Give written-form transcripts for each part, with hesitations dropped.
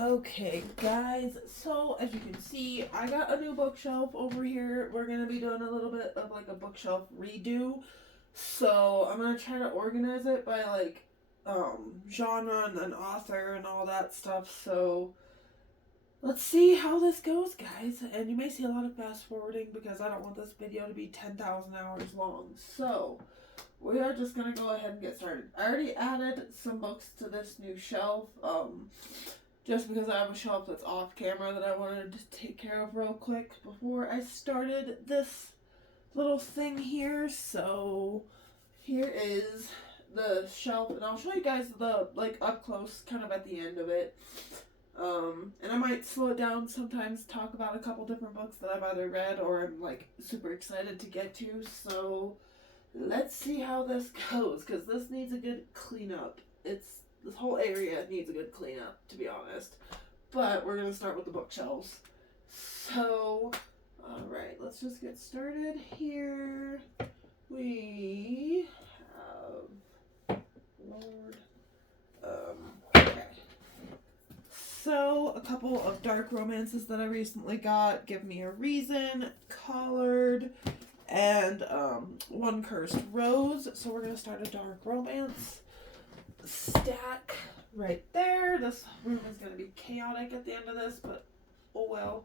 Okay, guys, so as you can see, I got a new bookshelf over here. We're gonna be doing a little bit of like a bookshelf redo. So I'm gonna try to organize it by like genre and then author and all that stuff. So let's see how this goes, guys. And you may see a lot of fast forwarding because I don't want this video to be 10,000 hours long. So we are just gonna go ahead and get started. I already added some books to this new shelf. Just because I have a shelf that's off camera that I wanted to take care of real quick before I started this little thing here. So here is the shelf, and I'll show you guys the like up close kind of at the end of it. And I might slow it down sometimes, talk about a couple different books that I've either read or I'm like super excited to get to. So let's see how this goes, because this needs a good cleanup. This whole area needs a good cleanup, to be honest. But we're gonna start with the bookshelves. So, alright, let's just get started here. We have Lord. Okay. So, a couple of dark romances that I recently got. Give Me a Reason, Collard, and One Cursed Rose. So we're gonna start a dark romance stack right there. This room is going to be chaotic at the end of this, but oh well.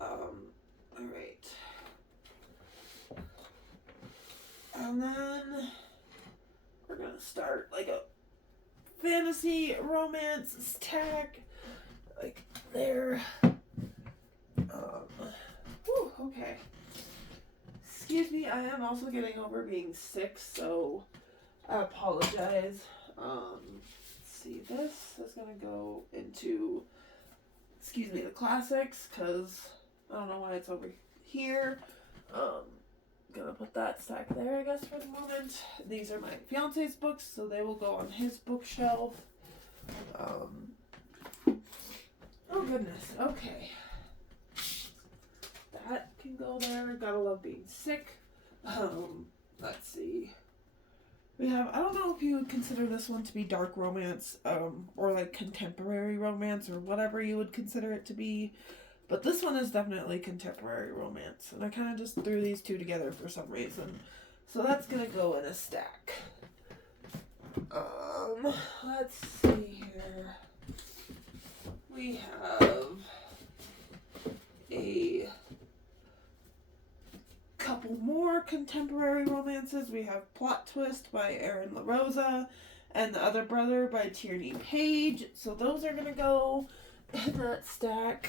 Alright. And then we're going to start like a fantasy romance stack like there. Whew, okay. Excuse me, I am also getting over being sick, so I apologize. Let's see, this is gonna go into, excuse me, the classics, because I don't know why it's over here. Gonna put that stack there, I guess, for the moment. These are my fiance's books, so they will go on his bookshelf. Oh goodness, okay. That can go there. Gotta love being sick. Let's see. We have, I don't know if you would consider this one to be dark romance, or like contemporary romance, or whatever you would consider it to be. But this one is definitely contemporary romance. And I kind of just threw these two together for some reason. So that's going to go in a stack. Let's see here. We have a couple more contemporary romances. We have Plot Twist by Aaron LaRosa and The Other Brother by Tierney Page. So those are going to go in that stack.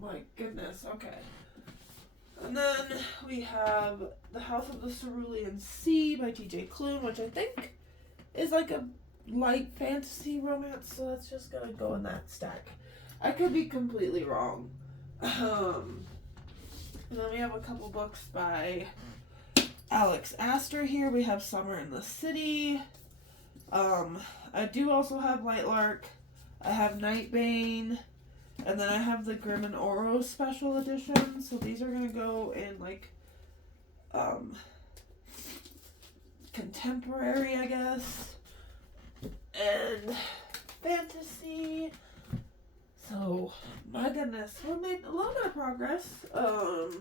My goodness, okay. And then we have The House of the Cerulean Sea by TJ Klune, which I think is like a light fantasy romance. So that's just going to go in that stack. I could be completely wrong. And then we have a couple books by Alex Astor here. We have Summer in the City. I do also have Lightlark. I have Nightbane. And then I have the Grimm and Oro special edition. So these are going to go in like contemporary, I guess. And fantasy. So, my goodness, we made a little bit of progress. Got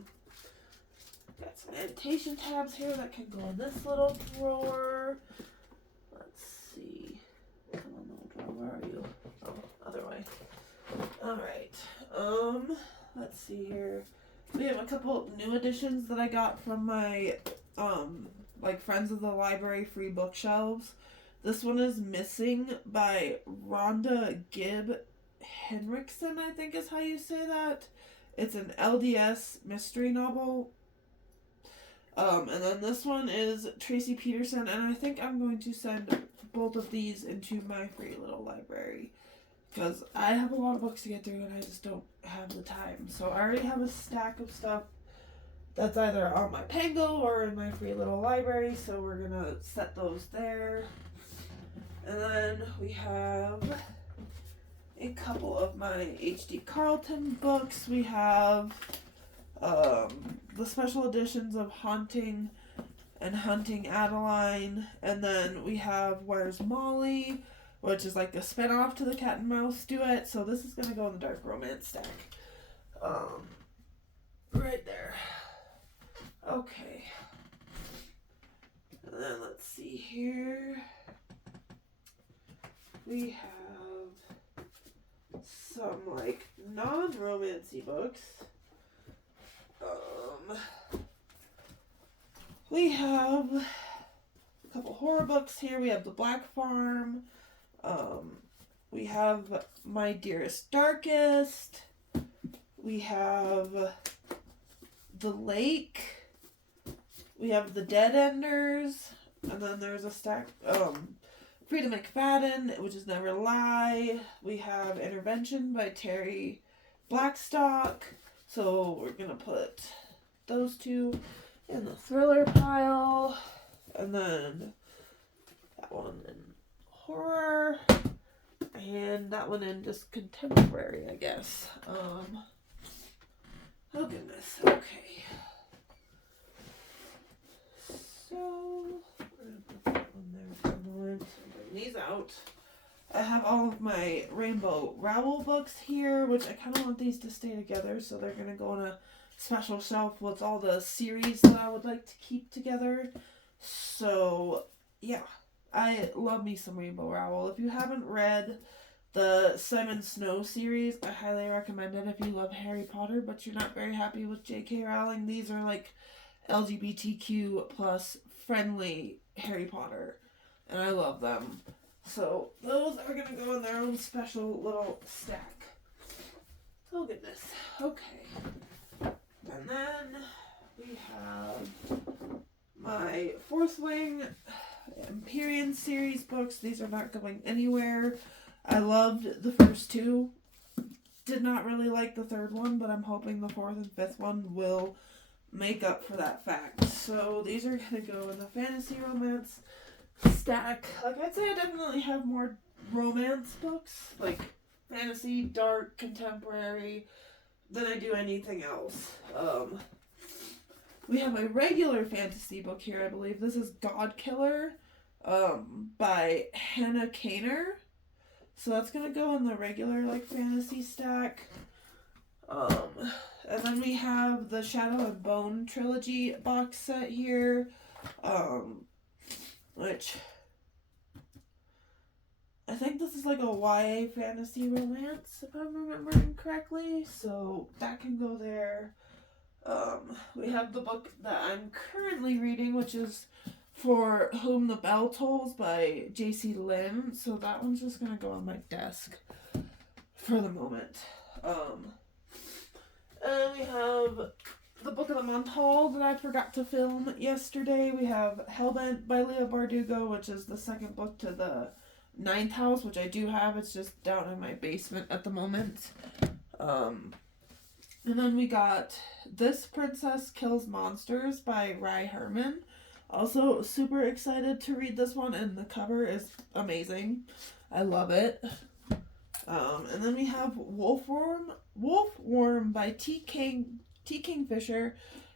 some annotation tabs here that can go in this little drawer. Let's see. Come on, little drawer, where are you? Oh, other way. Alright. Let's see here. We have a couple new editions that I got from my, like, Friends of the Library free bookshelves. This one is Missing by Rhonda Gibb Henriksen, I think is how you say that. It's an LDS mystery novel. And then this one is Tracy Peterson, and I think I'm going to send both of these into my free little library. Because I have a lot of books to get through and I just don't have the time. So I already have a stack of stuff that's either on my Pango or in my free little library. So we're going to set those there. And then we have a couple of my H.D. Carlton books. We have the special editions of Haunting and Hunting Adeline. And then we have Where's Molly which is like a spin-off to the Cat and Mouse Duet. So this is gonna go in the dark romance stack. Right there. Okay. And then let's see here. We have some like non-romancy books. We have a couple horror books here. We have The Black Farm. We have My Dearest Darkest. We have The Lake. We have The Dead Enders. And then there's a stack, Frida McFadden, which is Never Lie. We have Intervention by Terry Blackstock. So we're going to put those two in the thriller pile. And then that one in horror. And that one in just contemporary, I guess. Oh goodness. Okay. So we're gonna put that one there for a moment. Bring these out. I have all of my Rainbow Rowell books here, which I kind of want these to stay together, so they're gonna go in a special shelf with all the series that I would like to keep together. So yeah, I love me some Rainbow Rowell. If you haven't read the Simon Snow series, I highly recommend it if you love Harry Potter, but you're not very happy with J.K. Rowling. These are like LGBTQ plus friendly Harry Potter, and I love them. So those are going to go in their own special little stack. Oh goodness. Okay. And then we have my Fourth Wing Empyrean series books. These are not going anywhere. I loved the first two. Did not really like the third one, but I'm hoping the fourth and fifth one will make up for that fact. So these are going to go in the fantasy romance stack. Like, I'd say I definitely have more romance books, like fantasy, dark, contemporary, than I do anything else. We have a regular fantasy book here, I believe. This is God Killer by Hannah Kaner. So that's going to go in the regular like fantasy stack. And then we have the Shadow and Bone trilogy box set here, which I think this is like a YA fantasy romance, if I'm remembering correctly, so that can go there. We have the book that I'm currently reading, which is For Whom the Bell Tolls by J.C. Lin, so that one's just going to go on my desk for the moment. And we have the Book of the Month haul that I forgot to film yesterday. We have Hellbent by Leah Bardugo, which is the second book to the Ninth House, which I do have. It's just down in my basement at the moment. And then we got This Princess Kills Monsters by Rai Herman. Also super excited to read this one, and the cover is amazing. I love it. And then we have Wolfworm by T. Kingfisher.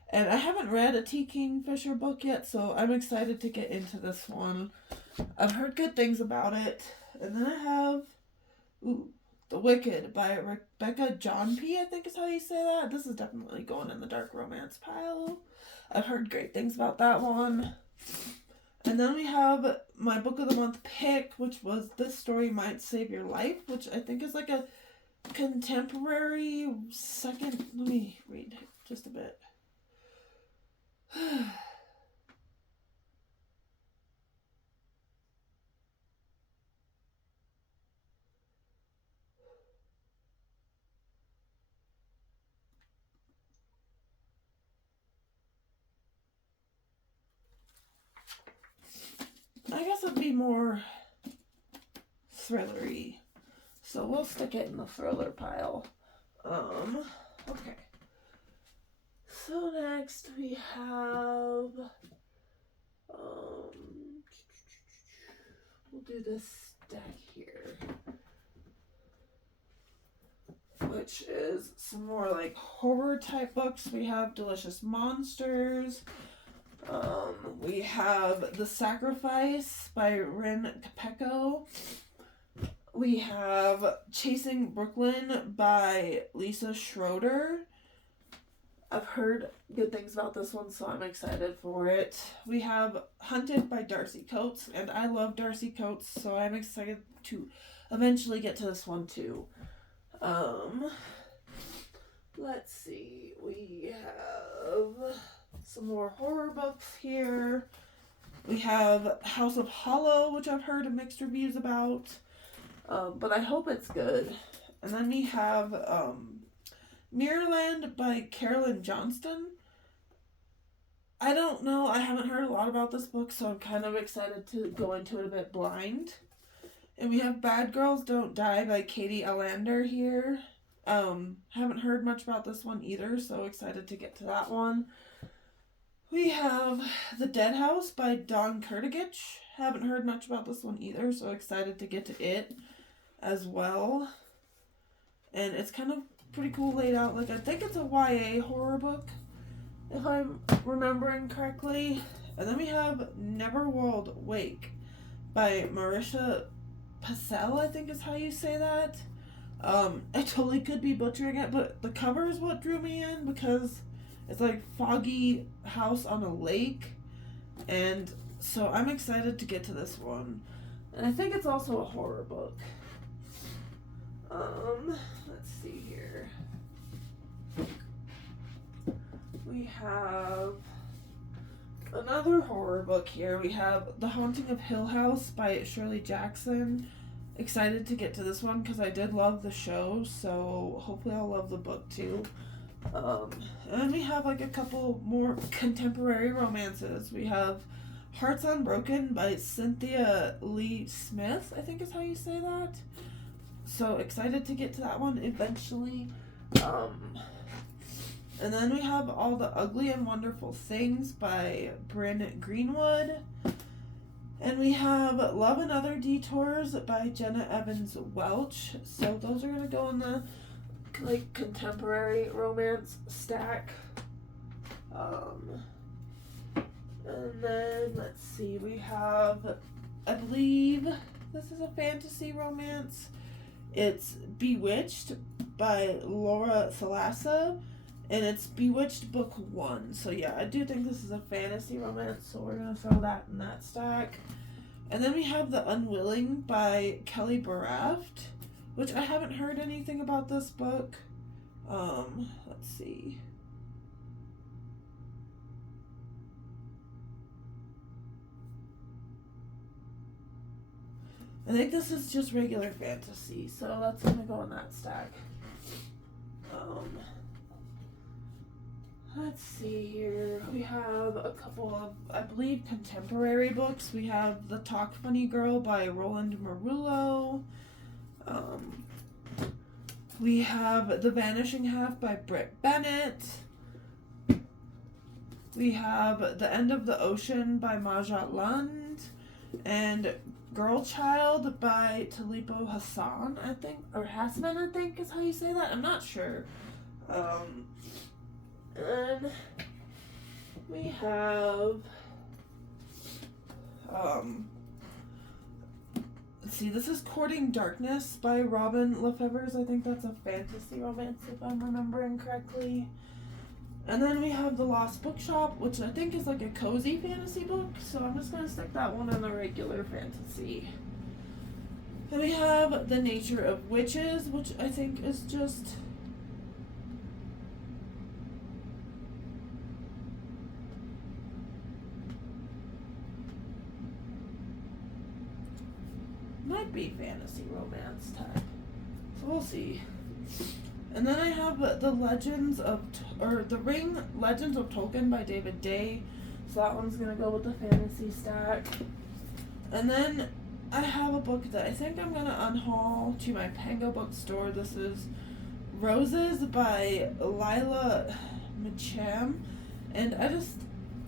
And I haven't read a T. Kingfisher book yet, so I'm excited to get into this one. I've heard good things about it. And then I have The Wicked by Rebecca Johnpie, I think is how you say that. This is definitely going in the dark romance pile. I've heard great things about that one. And then we have my Book of the Month pick, which was This Story Might Save Your Life, which I think is like a contemporary second. Let me read just a bit. I guess it'd be more thrillery. So we'll stick it in the thriller pile. Okay. So next we have, we'll do this stack here, which is some more like horror type books. We have Delicious Monsters. We have The Sacrifice by Rin Capecco. We have Chasing Brooklyn by Lisa Schroeder. I've heard good things about this one, so I'm excited for it. We have Hunted by Darcy Coates, and I love Darcy Coates, so I'm excited to eventually get to this one too. Let's see. We have some more horror books here. We have House of Hollow, which I've heard mixed reviews about, but I hope it's good. And then we have Mirrorland by Carolyn Johnston. I don't know. I haven't heard a lot about this book, so I'm kind of excited to go into it a bit blind. And we have Bad Girls Don't Die by Katie Allander here. Haven't heard much about this one either, so excited to get to that one. We have The Dead House by Dawn Kurtagich. Haven't heard much about this one either, so excited to get to it as well. And it's kind of pretty cool laid out. Like, I think it's a YA horror book, if I'm remembering correctly. And then we have Neverworld Wake by Marisha Pacel, I think is how you say that. I totally could be butchering it, but the cover is what drew me in, because it's like foggy house on a lake, and so I'm excited to get to this one. And I think it's also a horror book. Let's see here. We have another horror book here. We have The Haunting of Hill House by Shirley Jackson. Excited to get to this one because I did love the show, so hopefully I'll love the book too. And then we have like a couple more contemporary romances. We have Hearts Unbroken by Cynthia Lee Smith, I think is how you say that. So excited to get to that one eventually. And then we have All the Ugly and Wonderful Things by Bryn Greenwood. And we have Love and Other Detours by Jenna Evans Welch. So those are going to go in the like contemporary romance stack. And then let's see, we have, I believe this is a fantasy romance. It's Bewitched by Laura Thalassa, and it's Bewitched Book 1. So yeah, I do think this is a fantasy romance, so we're gonna throw that in that stack. And then we have The Unwilling by Kelly Baraft, which I haven't heard anything about this book. Let's see. I think this is just regular fantasy, so that's gonna go in that stack. Let's see here. We have a couple of, I believe, contemporary books. We have The Talk Funny Girl by Roland Marullo. We have The Vanishing Half by Britt Bennett. We have The End of the Ocean by Majat Lund. And Girl Child by Talipo Hassan, I think, or Hasman, I think is how you say that. I'm not sure. And we have, let's see, this is Courting Darkness by Robin Lefevre. I think that's a fantasy romance, if I'm remembering correctly. And then we have The Lost Bookshop, which I think is like a cozy fantasy book, so I'm just going to stick that one in the regular fantasy. Then we have The Nature of Witches, which I think is just... might be fantasy romance type. So we'll see. And then I have The Legends of, The Ring Legends of Tolkien by David Day. So that one's going to go with the fantasy stack. And then I have a book that I think I'm going to unhaul to my Pango bookstore. This is Roses by Lila Macham. And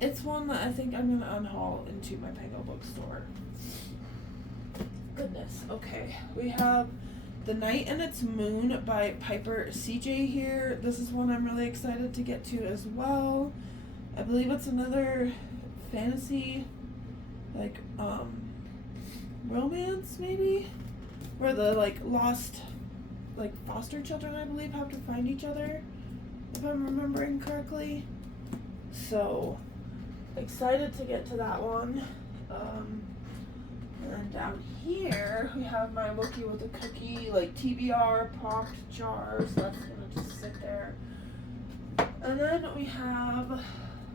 it's one that I think I'm going to unhaul into my Pango bookstore. Goodness. Okay. We have The Night and Its Moon by Piper CJ here. This is one I'm really excited to get to as well. I believe it's another fantasy, like, romance, maybe? where the like lost like foster children, I believe, have to find each other, if I'm remembering correctly. So excited to get to that one. And then down here we have my Wookie with a Cookie like TBR popped jars. That's gonna just sit there. And then we have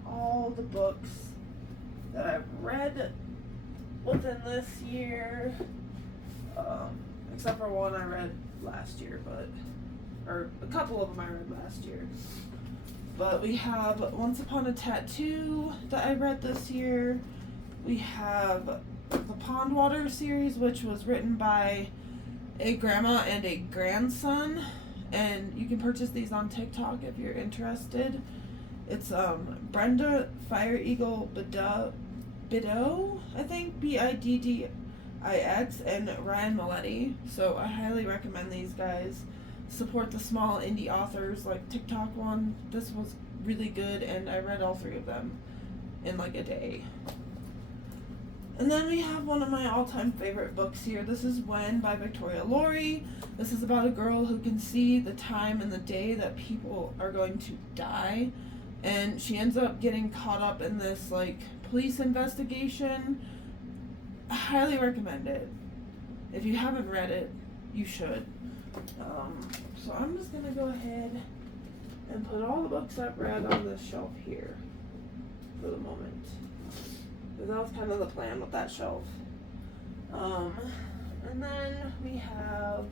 all the books that I've read within this year, except for one I read last year, or a couple of them I read last year. But we have Once Upon a Tattoo that I read this year. We have the Pondwater series, which was written by a grandma and a grandson, and you can purchase these on TikTok if you're interested. It's Brenda Fire Eagle Biddow, I think, Biddix, and Ryan Maletti. So I highly recommend these guys. Support the small indie authors. Like TikTok one, this was really good, and I read all 3 of them in like a day. And then we have one of my all-time favorite books here. This is When by Victoria Laurie. This is about a girl who can see the time and the day that people are going to die, and she ends up getting caught up in this like police investigation. I highly recommend it. If you haven't read it, you should. So I'm just gonna go ahead and put all the books I've read on this shelf here for the moment, because that was kind of the plan with that shelf. And then we have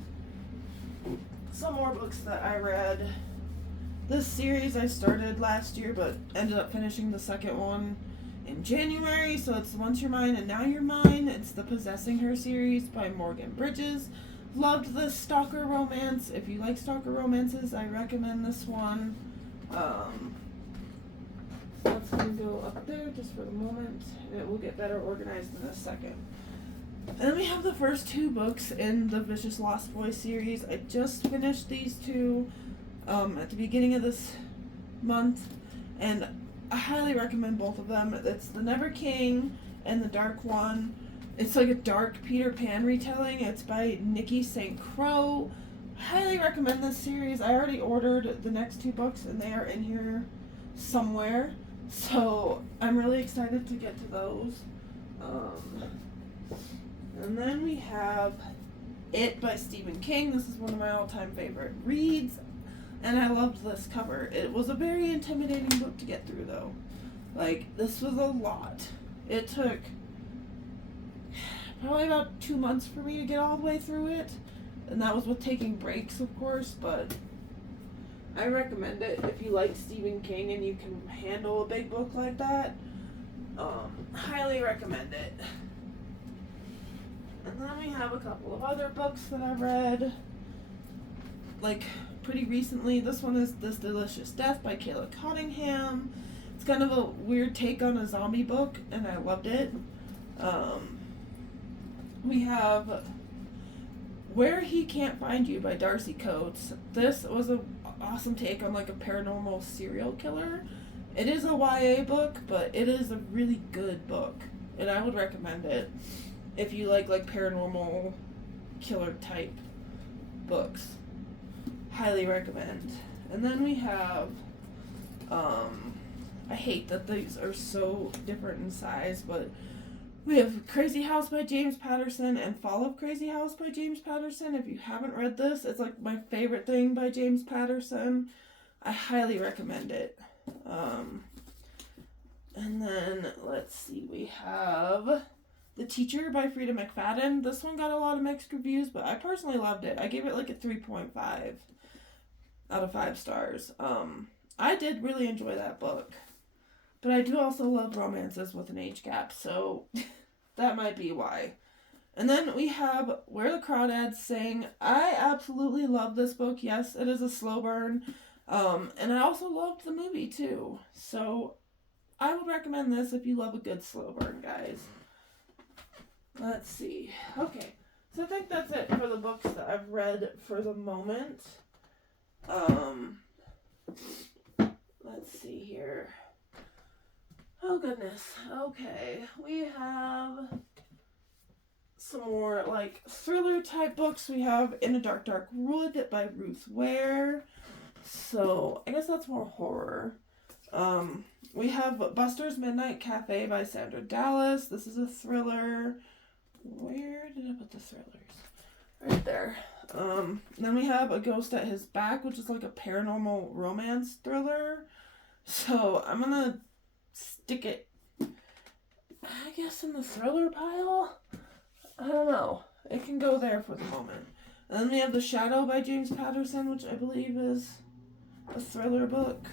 some more books that I read. This series I started last year, but ended up finishing the second one in January. So it's Once You're Mine and Now You're Mine. It's the Possessing Her series by Morgan Bridges. Loved this stalker romance. If you like stalker romances, I recommend this one. That's going to go up there just for the moment. It will get better organized in a second. And then we have the first 2 books in the Vicious Lost Boys series. I just finished these 2 at the beginning of this month, and I highly recommend both of them. It's The Never King and The Dark One. It's like a dark Peter Pan retelling. It's by Nikki St. Crow. Highly recommend this series. I already ordered the next 2 books, and they are in here somewhere. So I'm really excited to get to those. And then we have It by Stephen King. This is one of my all-time favorite reads, and I loved this cover. It was a very intimidating book to get through, though. Like, this was a lot. It took probably about 2 months for me to get all the way through it, and that was with taking breaks, of course, but I recommend it if you like Stephen King and you can handle a big book like that. Highly recommend it. And then we have a couple of other books that I read, like, pretty recently. This one is This Delicious Death by Kayla Cottingham. It's kind of a weird take on a zombie book, and I loved it. We have Where He Can't Find You by Darcy Coates. This was an awesome take on like a paranormal serial killer. It is a YA book, but it is a really good book, and I would recommend it if you like paranormal killer type books. Highly recommend. And then we have I hate that these are so different in size, but we have Crazy House by James Patterson and Fall of Crazy House by James Patterson. If you haven't read this, it's like my favorite thing by James Patterson. I highly recommend it. And then, let's see, we have The Teacher by Frida McFadden. This one got a lot of mixed reviews, but I personally loved it. I gave it like a 3.5 out of 5 stars. I did really enjoy that book. But I do also love romances with an age gap, so that might be why. And then we have Where the Crawdads Sing. I absolutely love this book. Yes, it is a slow burn. And I also loved the movie, too. So I would recommend this if you love a good slow burn, guys. Let's see. Okay, so I think that's it for the books that I've read for the moment. Let's see here. Oh, goodness. Okay, we have some more like thriller type books. We have In a Dark Dark Wood by Ruth Ware. So I guess that's more horror. We have Buster's Midnight Cafe by Sandra Dallas. This is a thriller. Where did I put the thrillers? Right there. Then we have A Ghost at His Back, which is like a paranormal romance thriller. So I'm gonna stick it, I guess, in the thriller pile. I don't know. It can go there for the moment. And then we have The Shadow by James Patterson, which I believe is a thriller book.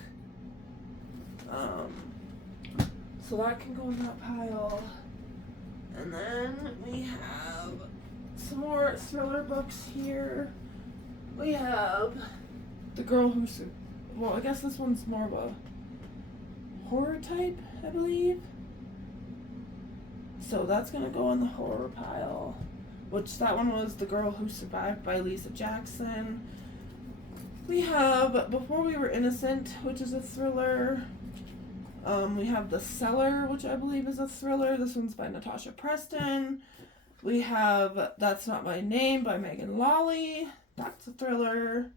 So that can go in that pile. And then we have some more thriller books here. We have The Girl Who... Well, I guess this one's more of a horror type, I believe. So that's going to go in the horror pile. Which, that one was The Girl Who Survived by Lisa Jackson. We have Before We Were Innocent, which is a thriller. We have The Cellar, which I believe is a thriller. This one's by Natasha Preston. We have That's Not My Name by Megan Lawley. That's a thriller.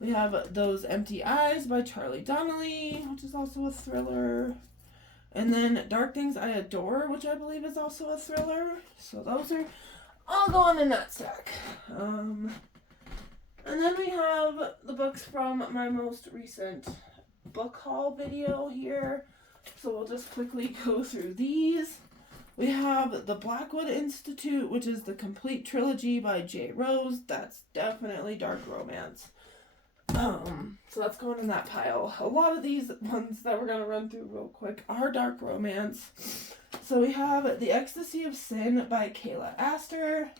We have Those Empty Eyes by Charlie Donnelly, which is also a thriller. And then Dark Things I Adore, which I believe is also a thriller. So those are all going in that stack. And then we have the books from my most recent book haul video here. So we'll just quickly go through these. We have The Blackwood Institute, which is the complete trilogy by J. Rose. That's definitely dark romance. So that's going in that pile. A lot of these ones that we're going to run through real quick are dark romance. So we have The Ecstasy of Sin by Kayla Astor.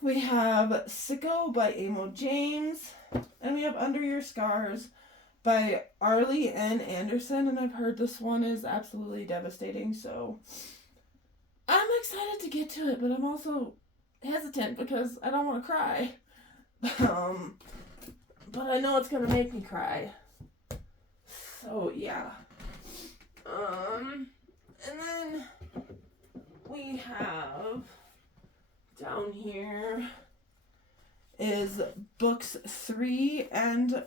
We have Sicko by Amo James. And we have Under Your Scars by Arlie N. Anderson. And I've heard this one is absolutely devastating. So I'm excited to get to it, but I'm also hesitant because I don't want to cry. But I know it's going to make me cry. So, yeah. And then we have down here is books 3 and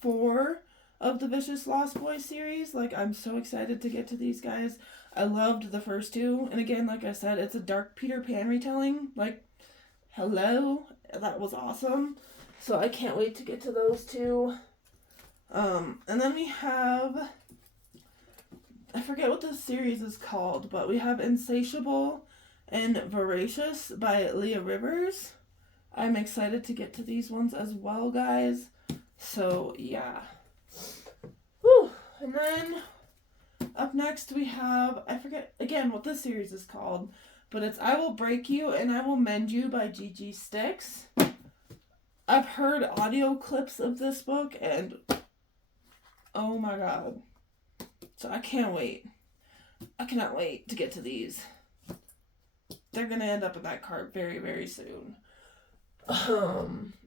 4 of the Vicious Lost Boys series. Like, I'm so excited to get to these guys. I loved the first two. And again, like I said, it's a dark Peter Pan retelling. Like, hello. That was awesome. So I can't wait to get to those two. And then we have, I forget what this series is called, but we have Insatiable and Voracious by Leah Rivers. I'm excited to get to these ones as well, guys. So, yeah. Whew. And then up next we have, I forget again what this series is called, but it's I Will Break You and I Will Mend You by Gigi Sticks. I've heard audio clips of this book and oh my god. So I can't wait. I cannot wait to get to these. They're going to end up in that cart very, very soon.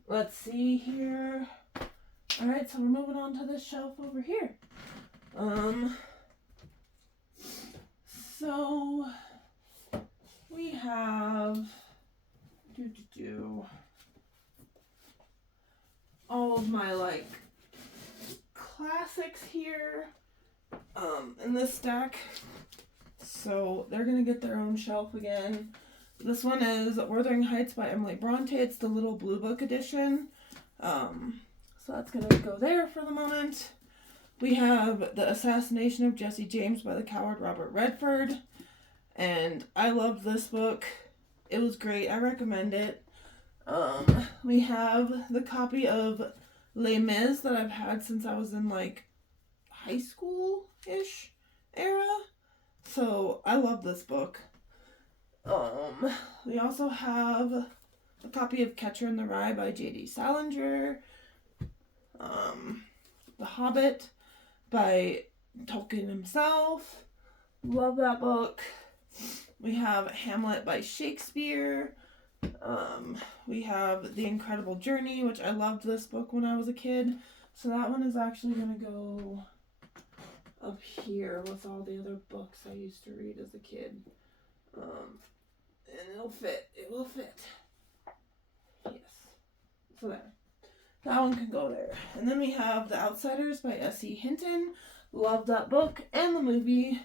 Let's see here. Alright, so we're moving on to this shelf over here. So we have all of my like classics here in this stack. So they're gonna get their own shelf again. This one is Wuthering Heights by Emily Bronte. It's the Little Blue Book edition. So that's gonna go there for the moment. We have The Assassination of Jesse James by the Coward Robert Redford. And I loved this book. It was great. I recommend it. We have the copy of Les Mis that I've had since I was in like high school-ish era. So I love this book. We also have a copy of Catcher in the Rye by J.D. Salinger. The Hobbit by Tolkien himself. Love that book. We have Hamlet by Shakespeare. We have The Incredible Journey, which I loved this book when I was a kid. So that one is actually going to go up here with all the other books I used to read as a kid. and it'll fit. It will fit. Yes. So there. That one can go there. And then we have The Outsiders by S.E. Hinton. Love that book and the movie.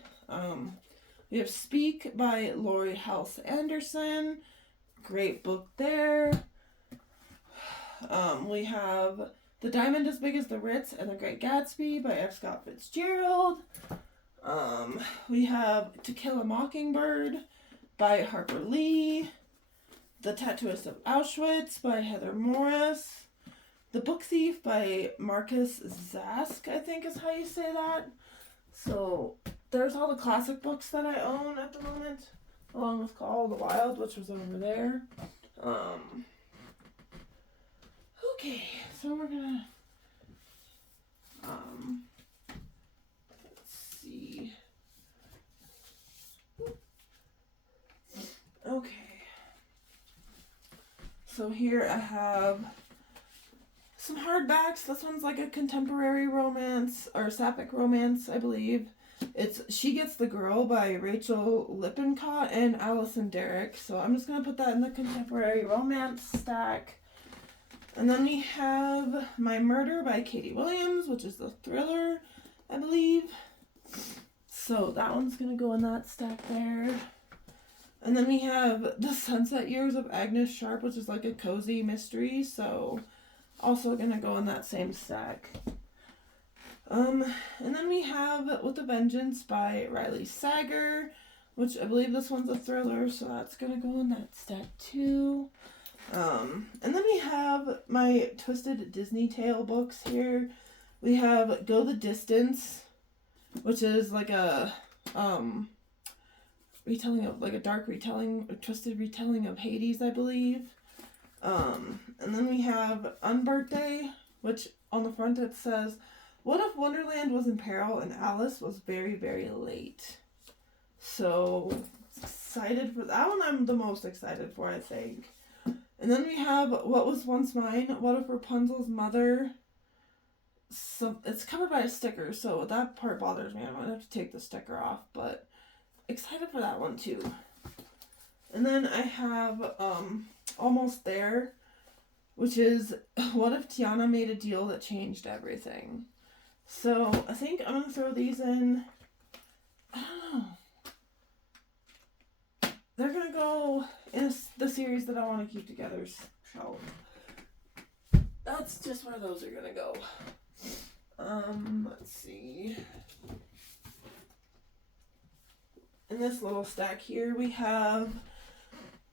We have Speak by Laurie Halse Anderson. Great book there. We have The Diamond as Big as the Ritz and The Great Gatsby by F. Scott Fitzgerald. We have To Kill a Mockingbird by Harper Lee. The Tattooist of Auschwitz by Heather Morris. The Book Thief by Marcus Zask, I think is how you say that. So there's all the classic books that I own at the moment, along with Call of the Wild, which was over there. Okay, so we're gonna let's see. Okay. So here I have some hardbacks. This one's like a contemporary romance, or sapphic romance, I believe. It's She Gets the Girl by Rachel Lippincott and Allison Derrick. So I'm just going to put that in the contemporary romance stack. And then we have My Murder by Katie Williams, which is the thriller, I believe. So that one's going to go in that stack there. And then we have The Sunset Years of Agnes Sharp, which is like a cozy mystery. So also going to go in that same stack. And then we have With a Vengeance by Riley Sager, which I believe this one's a thriller, so that's going to go in that stack too. And then we have my Twisted Disney Tale books here. We have Go the Distance, which is like a retelling of, like a dark retelling, a twisted retelling of Hades, I believe. And then we have Unbirthday, which on the front it says, what if Wonderland was in peril and Alice was very, very late? So, excited for that one. I'm the most excited for, I think. And then we have What Was Once Mine. What if Rapunzel's mother... it's covered by a sticker, so that part bothers me. I'm going to have to take the sticker off, but excited for that one too. And then I have Almost There, which is What if Tiana made a deal that changed everything? So I think I'm going to throw these in. I don't know. They're going to go in the series that I want to keep together. So that's just where those are going to go. Let's see. In this little stack here, we have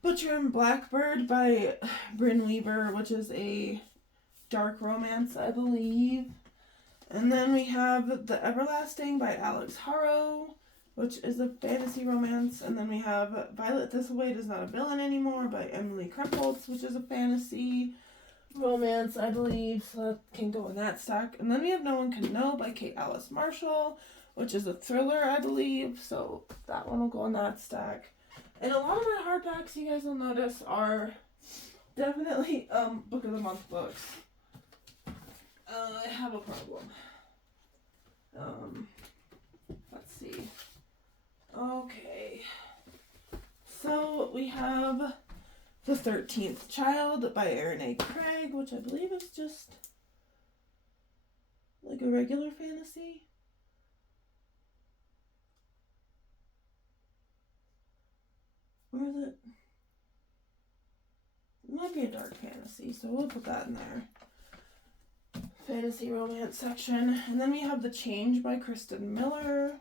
Butcher and Blackbird by Brynne Weaver, which is a dark romance, I believe. And then we have The Everlasting by Alex Harrow, which is a fantasy romance. And then we have Violet Thistlewade Is Not a Villain Anymore by Emily Krempholtz, which is a fantasy romance, I believe. So that can go in that stack. And then we have No One Can Know by Kate Alice Marshall, which is a thriller, I believe. So that one will go in that stack. And a lot of my hardbacks, you guys will notice, are definitely Book of the Month books. I have a problem. Let's see. Okay. So we have The 13th Child by Erin A. Craig, which I believe is just like a regular fantasy. Or is it? It might be a dark fantasy, so we'll put that in there. Fantasy romance section. And then we have The Change by Kristen Miller.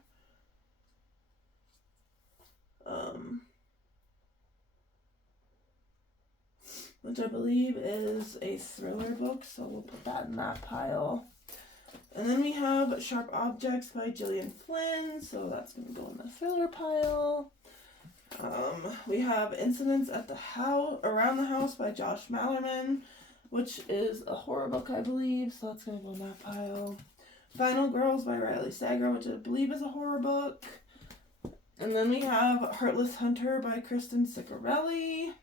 Which I believe is a thriller book, so we'll put that in that pile. And then we have Sharp Objects by Gillian Flynn, so that's going to go in the thriller pile. We have Incidents at the House, Around the House by Josh Malerman, which is a horror book, I believe, so that's going to go in that pile. Final Girls by Riley Sager, which I believe is a horror book. And then we have Heartless Hunter by Kristen Ciccarelli,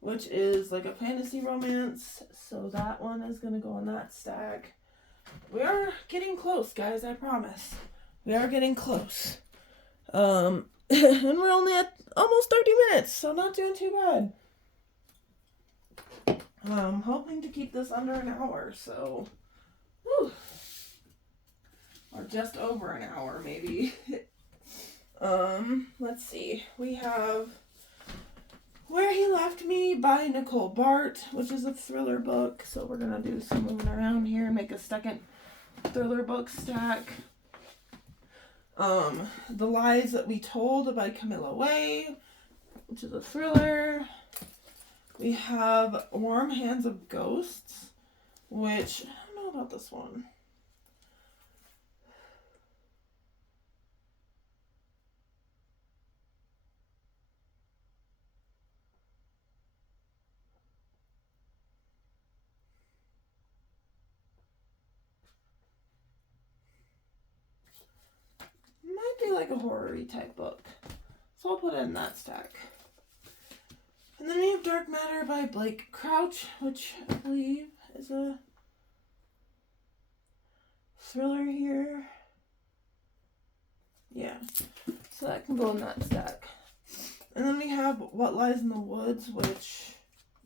which is like a fantasy romance, so that one is going to go in that stack. We are getting close, guys, I promise. We are getting close. And we're only at almost 30 minutes, so not doing too bad. I'm hoping to keep this under an hour, so. Whew. Or just over an hour, maybe. Let's see. We have Where He Left Me by Nicole Bart, which is a thriller book. So we're gonna do some moving around here and make a second thriller book stack. The Lies That We Told by Camilla Way, which is a thriller. We have Warm Hands of Ghosts, which I don't know about this one. Might be like a horror-y type book. So I'll put it in that stack. And then we have Dark Matter by Blake Crouch, which I believe is a thriller here. Yeah, so that can go in that stack. And then we have What Lies in the Woods, which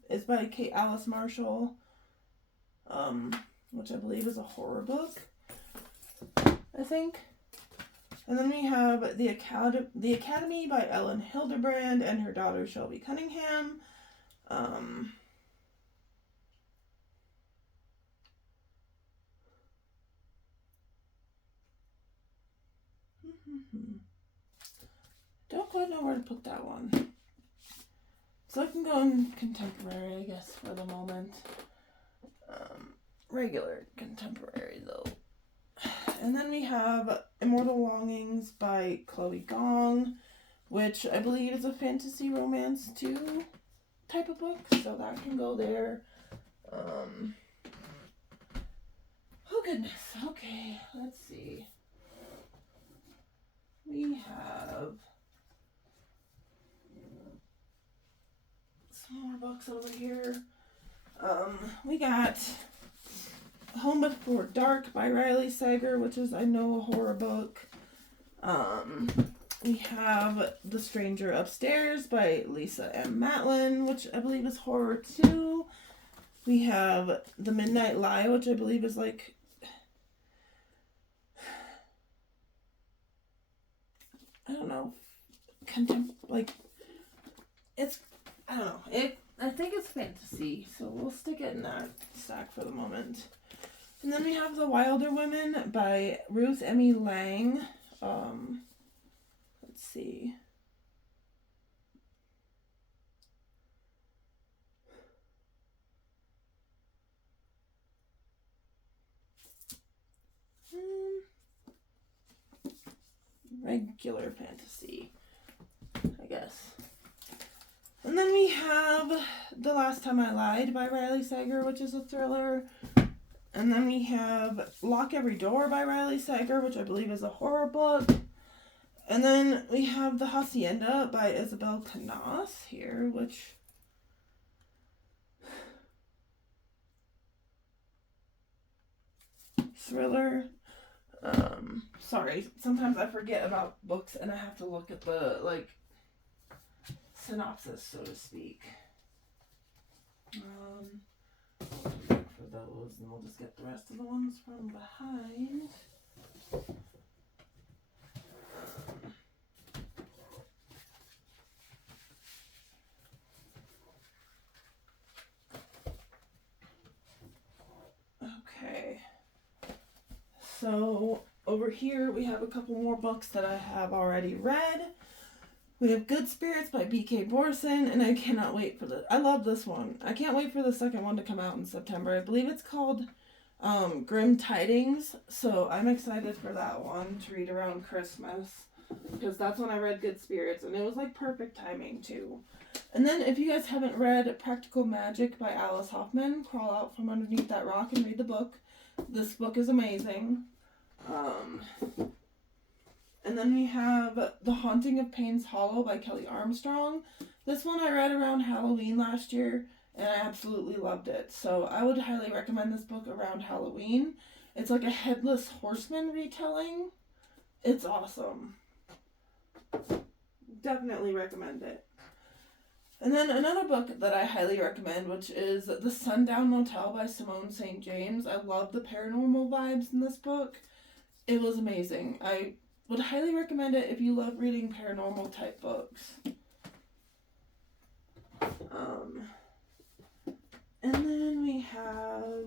is by Kate Alice Marshall, which I believe is a horror book, I think. And then we have The Academy by Ellen Hildebrand and her daughter Shelby Cunningham. Don't quite know where to put that one. So I can go in contemporary, I guess, for the moment. Regular contemporary, though. And then we have Immortal Longings by Chloe Gong, which I believe is a fantasy romance too type of book, so that can go there. Oh goodness, okay, let's see. We have some more books over here. We got Home Before Dark by Riley Sager, which is, I know, a horror book. We have The Stranger Upstairs by Lisa M. Matlin, which I believe is horror too. We have The Midnight Lie, which I believe is like, I don't know, it's, I don't know, I think it's fantasy, so we'll stick it in that stack for the moment. And then we have The Wilder Women by Ruth Emmy Lang. Let's see. Regular fantasy, I guess. And then we have The Last Time I Lied by Riley Sager, which is a thriller. And then we have Lock Every Door by Riley Sager, which I believe is a horror book. And then we have The Hacienda by Isabel Canas here, which... thriller. Sorry, sometimes I forget about books and I have to look at the, synopsis, so to speak. For those, and we'll just get the rest of the ones from behind. Okay. So over here we have a couple more books that I have already read. We have Good Spirits by B.K. Borson, and I cannot wait for I love this one. I can't wait for the second one to come out in September. I believe it's called Grim Tidings, so I'm excited for that one to read around Christmas, because that's when I read Good Spirits, and it was like perfect timing too. And then if you guys haven't read Practical Magic by Alice Hoffman, crawl out from underneath that rock and read the book. This book is amazing. And then we have The Haunting of Payne's Hollow by Kelly Armstrong. This one I read around Halloween last year, and I absolutely loved it. So I would highly recommend this book around Halloween. It's like a Headless Horseman retelling. It's awesome. definitely recommend it. And then another book that I highly recommend, which is The Sundown Motel by Simone St. James. I love the paranormal vibes in this book. It was amazing. I would highly recommend it if you love reading paranormal type books. And then we have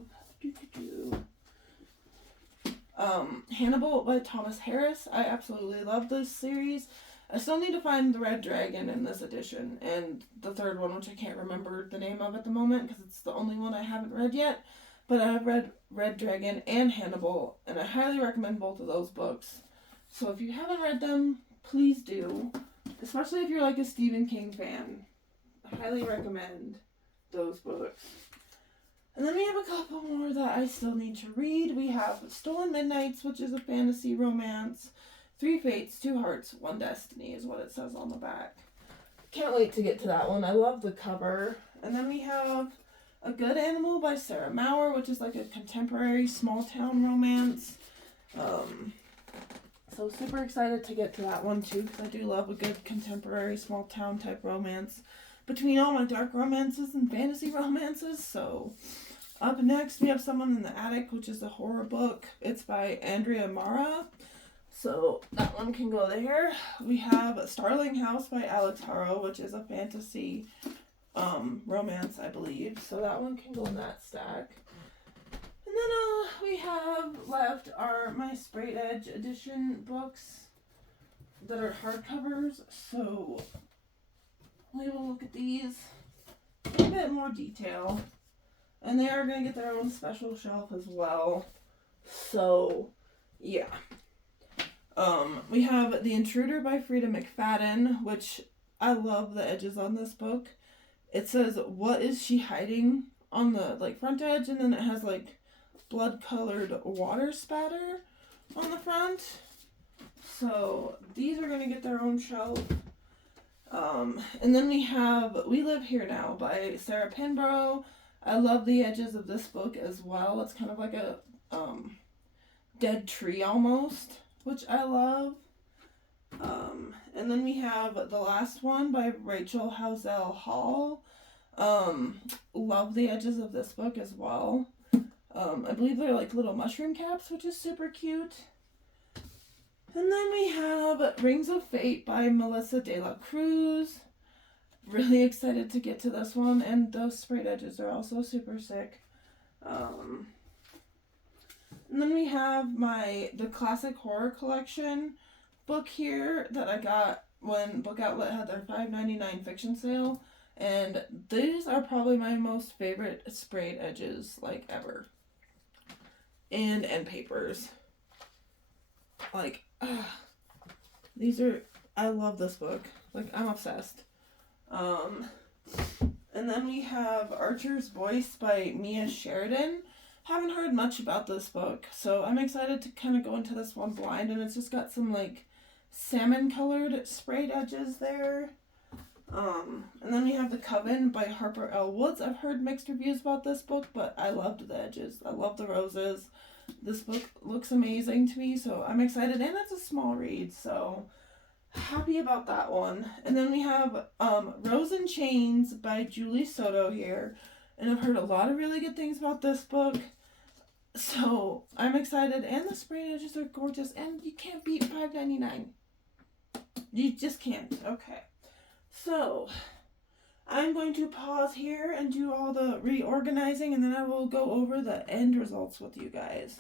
Hannibal by Thomas Harris. I absolutely love this series. I still need to find the Red Dragon in this edition, and the third one, which I can't remember the name of at the moment because it's the only one I haven't read yet. But I have read Red Dragon and Hannibal, and I highly recommend both of those books. So if you haven't read them, please do. Especially if you're like a Stephen King fan. I highly recommend those books. And then we have a couple more that I still need to read. We have Stolen Midnights, which is a fantasy romance. 3 Fates, 2 Hearts, 1 Destiny is what it says on the back. Can't wait to get to that one. I love the cover. And then we have A Good Animal by Sarah Maurer, which is like a contemporary small town romance. So super excited to get to that one too, because I do love a good contemporary small town type romance between all my dark romances and fantasy romances. So up next we have Someone in the Attic, which is a horror book. It's by Andrea Mara. So that one can go there. We have Starling House by Alex Haro, which is a fantasy romance, I believe. So that one can go in that stack. And then we have left are my Sprayed Edge edition books that are hardcovers. So we will look at these in a bit more detail. And they are going to get their own special shelf as well. So, yeah. We have The Intruder by Frida McFadden, which I love the edges on this book. It says, "What is she hiding?" on the front edge, and then it has blood-colored water spatter on the front. So these are going to get their own shelf. And then we have We Live Here Now by Sarah Pinborough. I love the edges of this book as well. It's kind of like a dead tree almost, which I love. And then we have The Last One by Rachel Housel Hall. Love the edges of this book as well. I believe they're like little mushroom caps, which is super cute. And then we have Rings of Fate by Melissa De La Cruz. Really excited to get to this one, and those sprayed edges are also super sick. And then we have the Classic Horror Collection book here that I got when Book Outlet had their $5.99 fiction sale, and these are probably my most favorite sprayed edges ever. And end papers. These are, I love this book. I'm obsessed. And then we have Archer's Voice by Mia Sheridan. Haven't heard much about this book, so I'm excited to kind of go into this one blind, and it's just got some salmon colored sprayed edges there. And then we have The Coven by Harper L. Woods. I've heard mixed reviews about this book, but I loved the edges. I love the roses. This book looks amazing to me, so I'm excited, and it's a small read, so happy about that one. And then we have Rose and Chains by Julie Soto here, and I've heard a lot of really good things about this book, so I'm excited. And the sprayed edges are gorgeous, and you can't beat $5.99. You just can't. Okay, so I'm going to pause here and do all the reorganizing, and then I will go over the end results with you guys.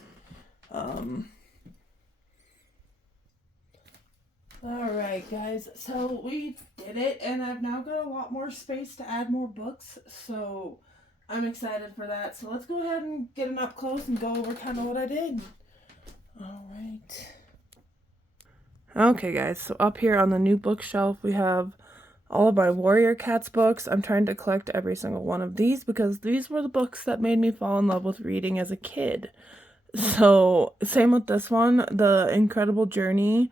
Alright guys, so we did it, and I've now got a lot more space to add more books, so I'm excited for that. So let's go ahead and get an up close and go over kind of what I did. Alright. Okay guys, so up here on the new bookshelf we have all of my Warrior Cats books. I'm trying to collect every single one of these because these were the books that made me fall in love with reading as a kid. So same with this one, The Incredible Journey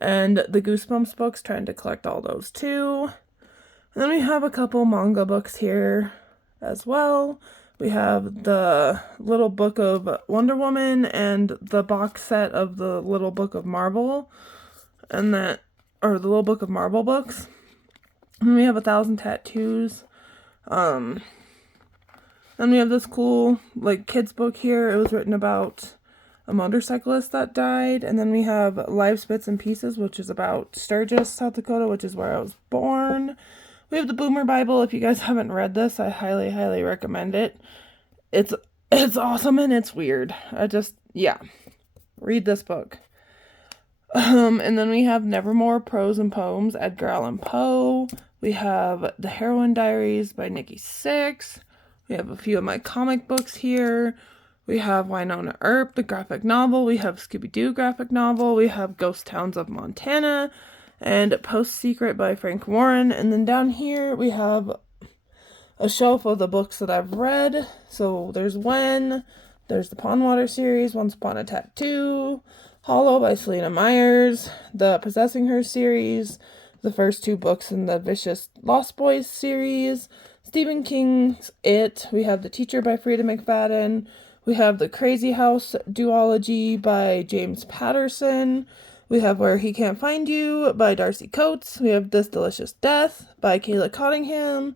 and the Goosebumps books, trying to collect all those too. And then we have a couple manga books here as well. We have the Little Book of Wonder Woman and the box set of the Little Book of Marvel. And then or the Little Book of Marble books. And we have 1,000 Tattoos. And we have this cool, like, kids book here. It was written about a motorcyclist that died. And then we have Lives, Bits, and Pieces, which is about Sturgis, South Dakota, which is where I was born. We have the Boomer Bible. If you guys haven't read this, I highly, highly recommend it. It's awesome and it's weird. Read this book. And then we have Nevermore, Prose and Poems, Edgar Allan Poe. We have The Heroine Diaries by Nikki Sixx. We have a few of my comic books here. We have Wynonna Earp, the graphic novel. We have Scooby-Doo graphic novel. We have Ghost Towns of Montana and Post Secret by Frank Warren. And then down here we have a shelf of the books that I've read. So there's When, there's the Pondwater series, Once Upon a Tattoo, Hollow by Selena Myers, the Possessing Her series, the first 2 books in the Vicious Lost Boys series, Stephen King's It. We have The Teacher by Frida McFadden. We have The Crazy House duology by James Patterson. We have Where He Can't Find You by Darcy Coates. We have This Delicious Death by Kayla Cottingham.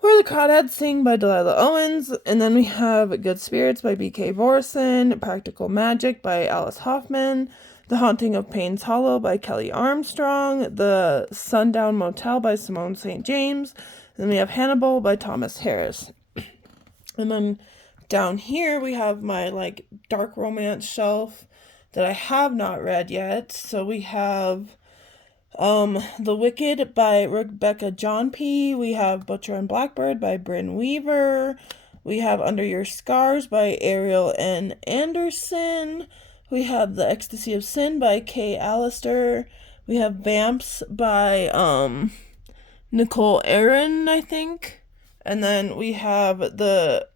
Where the Crawdads Sing by Delilah Owens. And then we have Good Spirits by B.K. Vorson. Practical Magic by Alice Hoffman. The Haunting of Payne's Hollow by Kelly Armstrong. The Sundown Motel by Simone St. James. And then we have Hannibal by Thomas Harris. And then down here we have my like dark romance shelf that I have not read yet. So we have The Wicked by Rebecca Johnpie. We have Butcher and Blackbird by Brynne Weaver. We have Under Your Scars by Ariel N. Anderson. We have The Ecstasy of Sin by Kay Allister. We have Vamps by Nicole Aaron, I think. And then we have the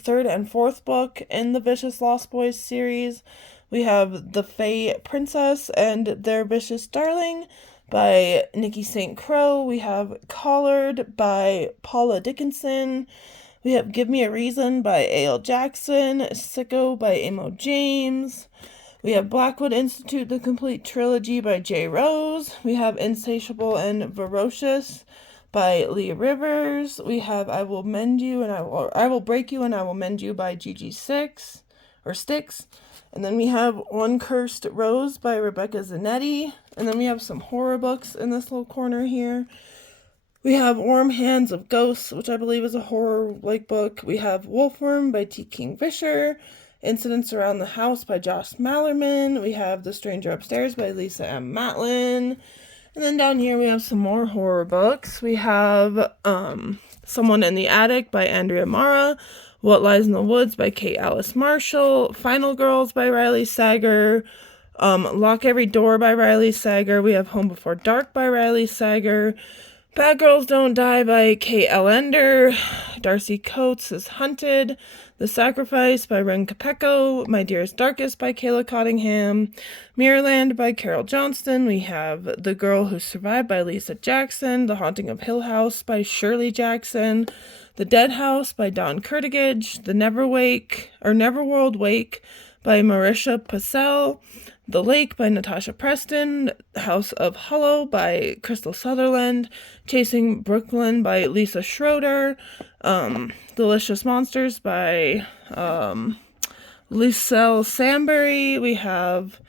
3rd and 4th book in the Vicious Lost Boys series. We have The Fae Princess and Their Vicious Darling by Nikki St. Crow. We have Collard by Paula Dickinson. We have Give Me a Reason by A.L. Jackson. Sicko by Amo James. We have Blackwood Institute, the complete trilogy by J. Rose. We have Insatiable and Ferocious by Leah Rivers. We have I Will Mend You and I Will Break You and I Will Mend You by Gigi Sticks. And then we have One Cursed Rose by Rebecca Zanetti. And then we have some horror books in this little corner here. We have Warm Hands of Ghosts, which I believe is a horror-like book. We have Wolfworm by T. Kingfisher. Incidents Around the House by Josh Mallerman. We have The Stranger Upstairs by Lisa M. Matlin. And then down here we have some more horror books. We have Someone in the Attic by Andrea Mara. What Lies in the Woods by Kate Alice Marshall. Final Girls by Riley Sager. Lock Every Door by Riley Sager. We have Home Before Dark by Riley Sager. Bad Girls Don't Die by Kate Ellender. Darcy Coates is Hunted. The Sacrifice by Ren Capecco. My Dearest Darkest by Kayla Cottingham. Mirrorland by Carol Johnston. We have The Girl Who Survived by Lisa Jackson. The Haunting of Hill House by Shirley Jackson. The Dead House by Don Kurtigage. The Neverworld Wake by Marisha Pacel. The Lake by Natasha Preston. House of Hollow by Crystal Sutherland. Chasing Brooklyn by Lisa Schroeder. Delicious Monsters by Liselle Sambury. We have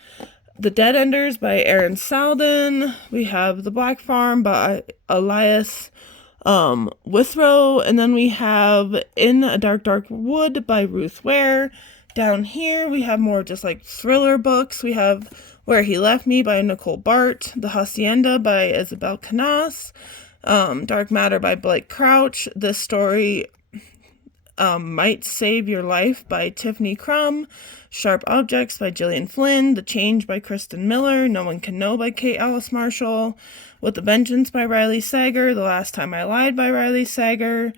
The Dead Enders by Aaron Salden. We have The Black Farm by Elias Withrow. And then we have In a Dark, Dark Wood by Ruth Ware. Down here we have more just like thriller books. We have Where He Left Me by Nicole Bart. The Hacienda by Isabel Canas. Dark Matter by Blake Crouch. This Story Might Save Your Life by Tiffany Crum. Sharp Objects by Gillian Flynn. The Change by Kristen Miller. No One Can Know by Kate Alice Marshall. With a Vengeance by Riley Sager. The Last Time I Lied by Riley Sager.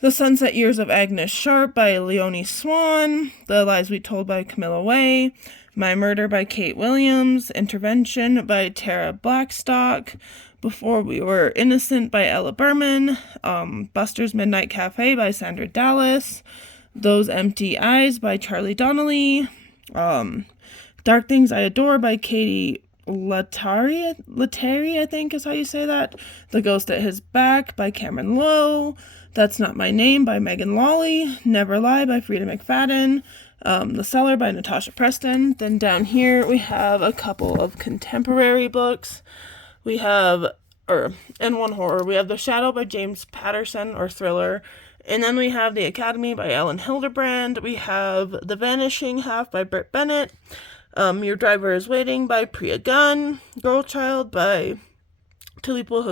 The Sunset Years of Agnes Sharp by Leonie Swan. The Lies We Told by Camilla Way. My Murder by Kate Williams. Intervention by Tara Blackstock. Before We Were Innocent by Ella Berman. Buster's Midnight Cafe by Sandra Dallas. Those Empty Eyes by Charlie Donnelly. Dark Things I Adore by Katie Letary, I think is how you say that. The Ghost at His Back by Cameron Lowe. That's Not My Name by Megan Lawley. Never Lie by Frida McFadden. The Cellar by Natasha Preston. Then down here we have a couple of contemporary books. We have, and one horror. We have The Shadow by James Patterson, or thriller. And then we have The Academy by Ellen Hildebrand. We have The Vanishing Half by Britt Bennett. Your Driver is Waiting by Priya Gunn. Girl Child by Tulipo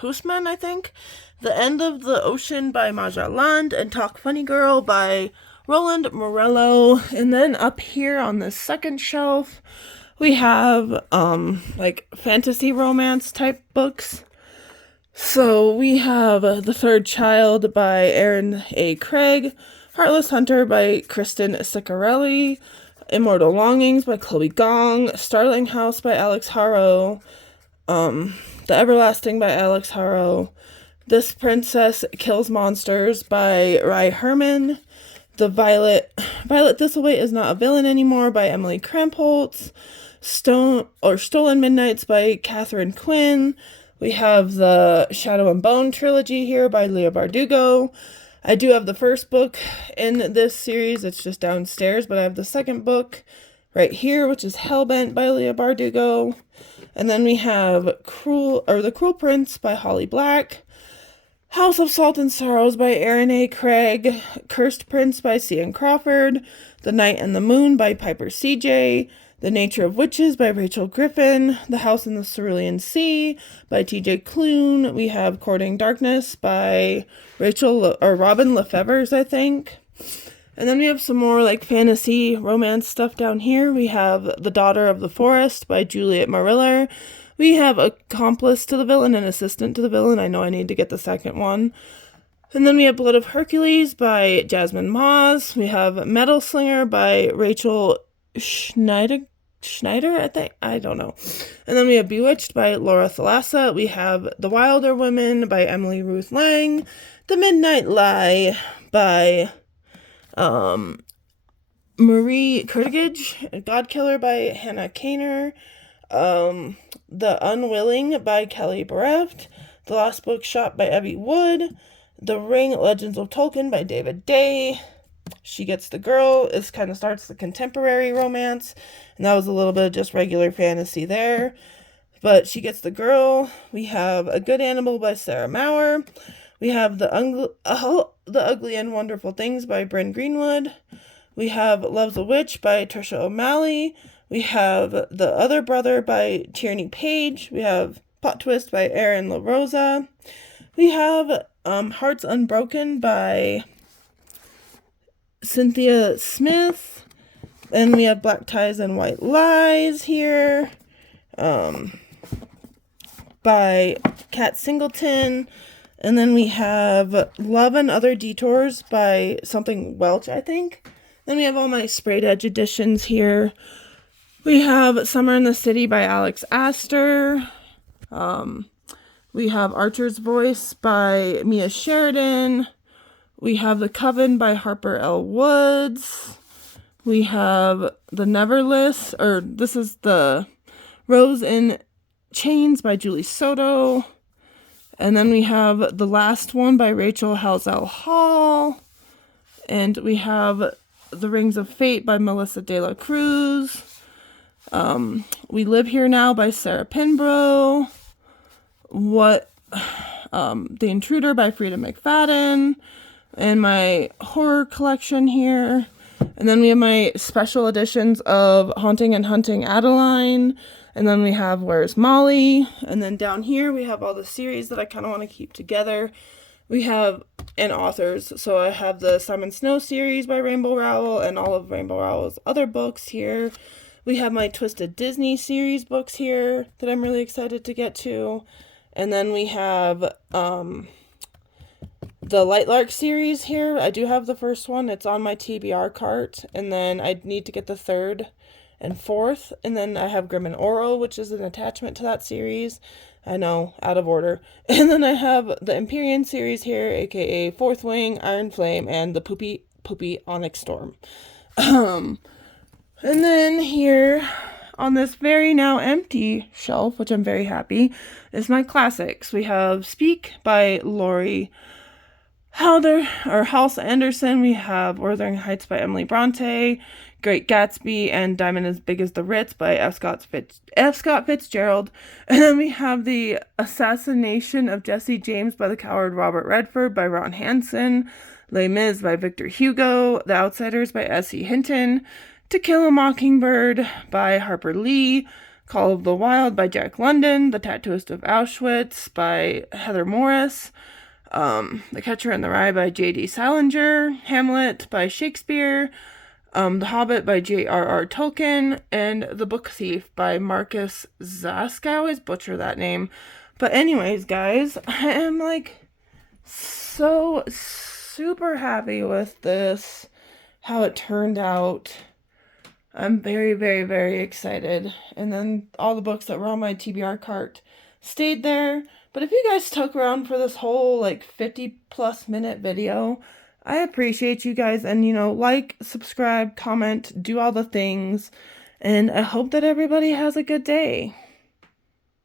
Husman, I think. The End of the Ocean by Maja Land. And Talk Funny Girl by Roland Morello. And then up here on the second shelf, we have like fantasy romance type books. So we have The Third Child by Aaron A. Craig, Heartless Hunter by Kristen Ciccarelli, Immortal Longings by Chloe Gong, Starling House by Alex Harrow, The Everlasting by Alex Harrow, This Princess Kills Monsters by Rai Herman, The Violet Thistleway Is Not a Villain Anymore by Emily Krampholtz, Stolen Midnights by Catherine Quinn. We have the Shadow and Bone trilogy here by Leigh Bardugo. I do have the first book in this series. It's just downstairs, but I have the second book right here, which is Hellbent by Leigh Bardugo. And then we have The Cruel Prince by Holly Black, House of Salt and Sorrows by Aaron A. Craig, Cursed Prince by Cian Crawford, The Night and the Moon by Piper C.J., The Nature of Witches by Rachel Griffin, The House in the Cerulean Sea by T.J. Klune. We have Courting Darkness by Robin Lefevers, I think. And then we have some more like fantasy romance stuff down here. We have The Daughter of the Forest by Juliet Mariller. We have Accomplice to the Villain and Assistant to the Villain. I know I need to get the second one. And then we have Blood of Hercules by Jasmine Moss. We have Metal Slinger by Rachel Schneider, I think. I don't know. And then we have Bewitched by Laura Thalassa. We have The Wilder Women by Emily Ruth Lang. The Midnight Lie by Marie Kurtigage. Godkiller by Hannah Kaner. The Unwilling by Kelly Bereft. The Lost Bookshop by Evie Wood. The Ring Legends of Tolkien by David Day. She Gets the Girl. This kind of starts the contemporary romance. And that was a little bit of just regular fantasy there. But She Gets the Girl. We have A Good Animal by Sarah Maurer. We have The Ugly and Wonderful Things by Bryn Greenwood. We have Love's a Witch by Trisha O'Malley. We have The Other Brother by Tierney Page. We have Plot Twist by Erin LaRosa. We have Hearts Unbroken by Cynthia Smith. Then we have Black Ties and White Lies here by Kat Singleton. And then we have Love and Other Detours by something Welch, I think. Then we have all my sprayed edge editions here. We have Summer in the City by Alex Astor. We have Archer's Voice by Mia Sheridan. We have The Coven by Harper L. Woods. We have The Neverless, or this is The Rose in Chains by Julie Soto. And then we have The Last One by Rachel Halsell Hall. And we have The Rings of Fate by Melissa De La Cruz. We Live Here Now by Sarah Pinbrough. The Intruder by Frida McFadden. And my horror collection here. And then we have my special editions of Haunting and Hunting Adeline. And then we have Where's Molly? And then down here we have all the series that I kind of want to keep together. We have, and authors. So I have the Simon Snow series by Rainbow Rowell and all of Rainbow Rowell's other books here. We have my Twisted Disney series books here that I'm really excited to get to. And then we have the Lightlark series here. I do have the first one. It's on my TBR cart. And then I need to get the third and fourth. And then I have Grim and Oro, which is an attachment to that series. I know, out of order. And then I have the Empyrean series here, aka Fourth Wing, Iron Flame, and the Poopy Onyx Storm. And then here on this very now empty shelf, which I'm very happy, is my classics. We have Speak by Laurie Halse Anderson. We have Wuthering Heights by Emily Bronte, Great Gatsby and Diamond as Big as the Ritz by F. Scott Fitzgerald. And then we have The Assassination of Jesse James by the Coward Robert Redford by Ron Hansen, Les Mis by Victor Hugo, The Outsiders by S.E. Hinton, To Kill a Mockingbird by Harper Lee, Call of the Wild by Jack London, The Tattooist of Auschwitz by Heather Morris, The Catcher in the Rye by J.D. Salinger, Hamlet by Shakespeare, The Hobbit by J.R.R. Tolkien, and The Book Thief by Marcus Zask. I always butcher that name. But anyways, guys, I am like so super happy with this, how it turned out. I'm very, very, very excited. And then all the books that were on my TBR cart stayed there. But if you guys stuck around for this whole like 50+ minute video, I appreciate you guys. And like, subscribe, comment, do all the things. And I hope that everybody has a good day.